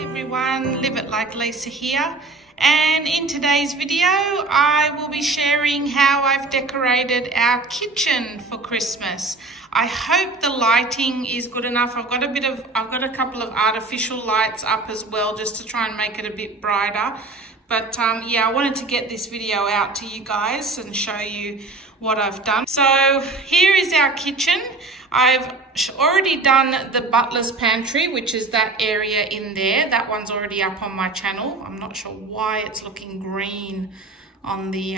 Everyone, Live It Like Lisa here, and in today's video I will be sharing how I've decorated our kitchen for Christmas. I hope the lighting is good enough. I've got a couple of artificial lights up as well just to try and make it a bit brighter. But yeah, I wanted to get this video out to you guys and show you what I've done. So here is our kitchen. I've already done the butler's pantry, which is that area in there. That one's already up on my channel. I'm not sure why it's looking green on the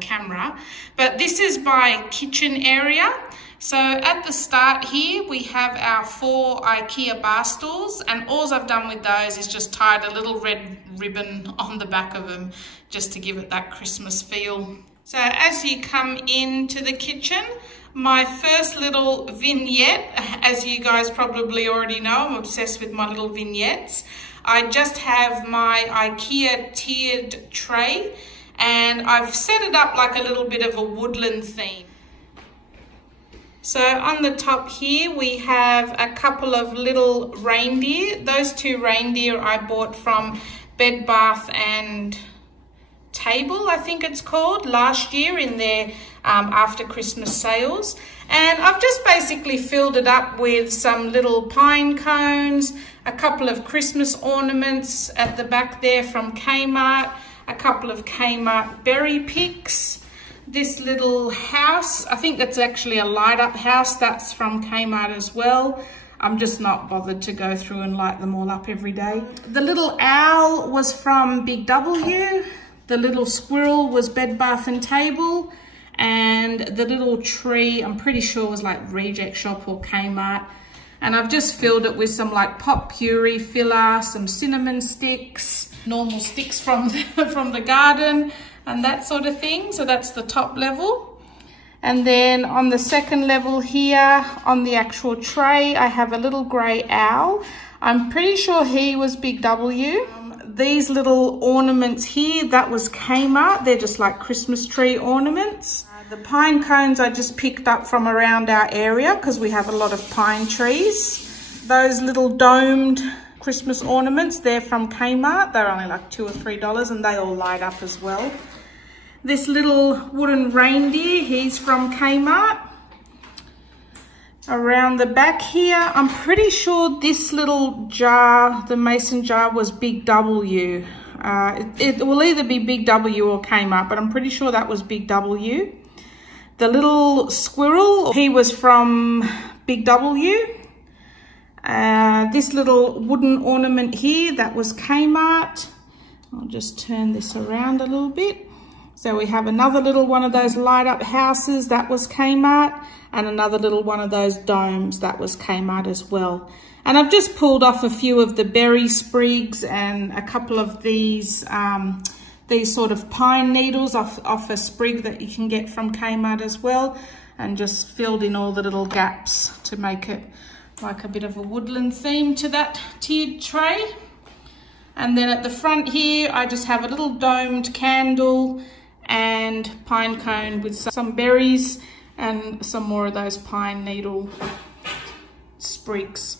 camera, but this is my kitchen area. So at the start here, we have our 4 IKEA bar stools, and all I've done with those is just tied a little red ribbon on the back of them just to give it that Christmas feel. So as you come into the kitchen, my first little vignette, as you guys probably already know, I'm obsessed with my little vignettes. I just have my IKEA tiered tray, and I've set it up like a little bit of a woodland theme. So on the top here, we have a couple of little reindeer. Those 2 reindeer I bought from Bed Bath and Table, I think it's called, last year in their after Christmas sales. And I've just basically filled it up with some little pine cones, a couple of Christmas ornaments at the back there from Kmart, a couple of Kmart berry picks. This little house, I think that's actually a light up house, that's from Kmart as well. I'm just not bothered to go through and light them all up every day. The little owl was from Big W. The little squirrel was Bed Bath and Table. And the little tree, I'm pretty sure was like Reject Shop or Kmart. And I've just filled it with some like pot puree filler, some cinnamon sticks, normal sticks from the garden, and that sort of thing. So that's the top level. And then on the second level here, on the actual tray, I have a little grey owl. I'm pretty sure he was Big W. These little ornaments here, that was Kmart. They're just like Christmas tree ornaments. The pine cones I just picked up from around our area because we have a lot of pine trees. Those little domed Christmas ornaments, they're from Kmart. They're only like $2 or $3 and they all light up as well. This little wooden reindeer, he's from Kmart. Around the back here, I'm pretty sure this little jar, the mason jar, was Big W. It will either be Big W or Kmart, but I'm pretty sure that was Big W. The little squirrel, he was from Big W. This little wooden ornament here, that was Kmart. I'll just turn this around a little bit. So we have another little one of those light up houses, that was Kmart, and another little one of those domes, that was Kmart as well. And I've just pulled off a few of the berry sprigs and a couple of these sort of pine needles off a sprig that you can get from Kmart as well, and just filled in all the little gaps to make it like a bit of a woodland theme to that tiered tray. And then at the front here, I just have a little domed candle and pine cone with some berries and some more of those pine needle sprigs.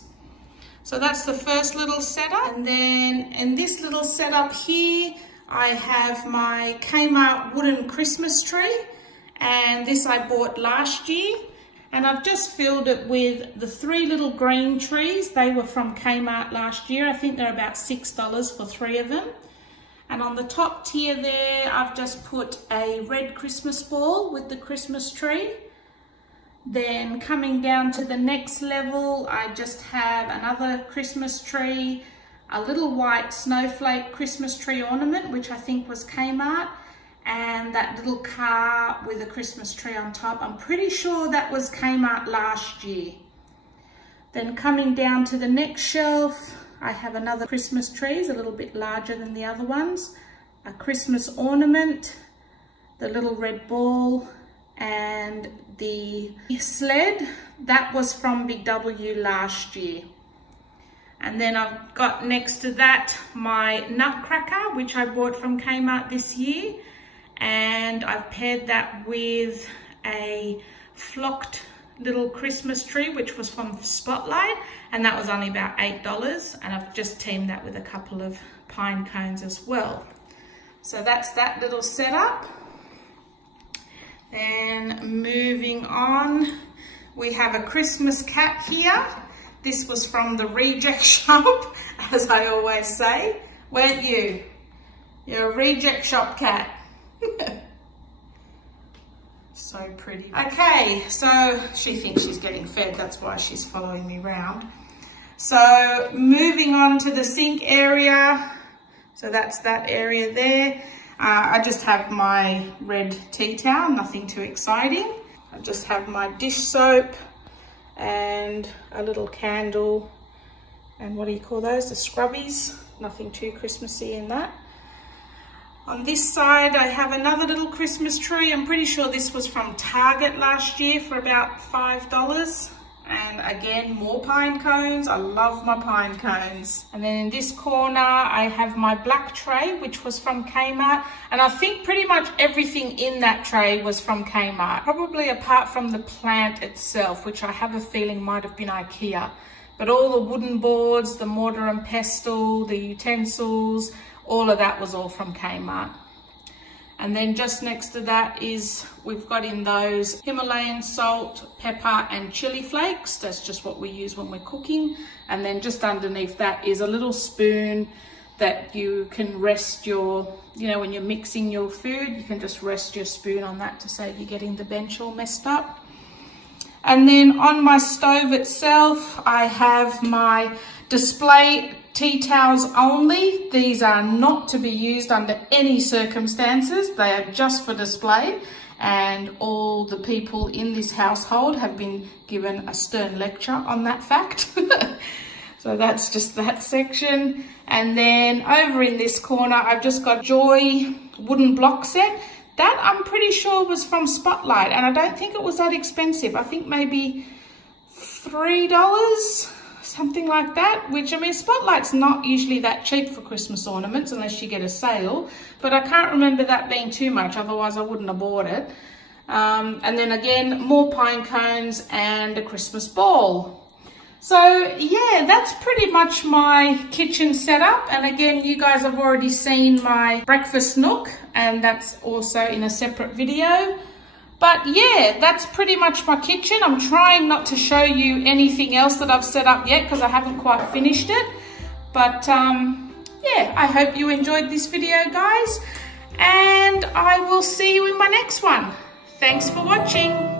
So that's the first little setup. And then in this little setup here, I have my Kmart wooden Christmas tree, and this I bought last year. And I've just filled it with the 3 little green trees. They were from Kmart last year. I think they're about $6 for 3 of them. And on the top tier there, I've just put a red Christmas ball with the Christmas tree. Then coming down to the next level, I just have another Christmas tree, a little white snowflake Christmas tree ornament, which I think was Kmart, and that little car with a Christmas tree on top. I'm pretty sure that was Kmart last year. Then coming down to the next shelf, I have another Christmas tree, a little bit larger than the other ones, a Christmas ornament, the little red ball, and the sled. That was from Big W last year. And then I've got next to that my nutcracker, which I bought from Kmart this year. And I've paired that with a flocked little Christmas tree, which was from Spotlight, and that was only about $8. And I've just teamed that with a couple of pine cones as well. So that's that little setup. Then moving on, we have a Christmas cat here. This was from the reject shop, as I always say. Weren't you? You're a reject shop cat. So pretty. Okay, so she thinks she's getting fed. That's why she's following me around. So moving on to the sink area. So that's that area there. I just have my red tea towel, nothing too exciting. I just have my dish soap and a little candle. And what do you call those? The scrubbies. Nothing too Christmassy in that. On this side, I have another little Christmas tree. I'm pretty sure this was from Target last year for about $5. And again, more pine cones. I love my pine cones. And then in this corner, I have my black tray, which was from Kmart. And I think pretty much everything in that tray was from Kmart. Probably apart from the plant itself, which I have a feeling might have been IKEA. But all the wooden boards, the mortar and pestle, the utensils, all of that was all from Kmart. And then just next to that is, we've got in those Himalayan salt, pepper and chili flakes. That's just what we use when we're cooking. And then just underneath that is a little spoon that you can rest your, you know, when you're mixing your food, you can just rest your spoon on that to save you getting the bench all messed up. And then on my stove itself, I have my display tea towels only. These are not to be used under any circumstances. They are just for display, and all the people in this household have been given a stern lecture on that fact. So that's just that section. And then over in this corner, I've just got Joy wooden block set. That I'm pretty sure was from Spotlight, and I don't think it was that expensive. I think maybe $3. Something like that, which, I mean, Spotlight's not usually that cheap for Christmas ornaments unless you get a sale, but I can't remember that being too much, otherwise I wouldn't have bought it. And then again, more pine cones and a Christmas ball. So yeah, that's pretty much my kitchen setup. And again, you guys have already seen my breakfast nook, and that's also in a separate video. But yeah, that's pretty much my kitchen. I'm trying not to show you anything else that I've set up yet because I haven't quite finished it. But yeah, I hope you enjoyed this video, guys. And I will see you in my next one. Thanks for watching.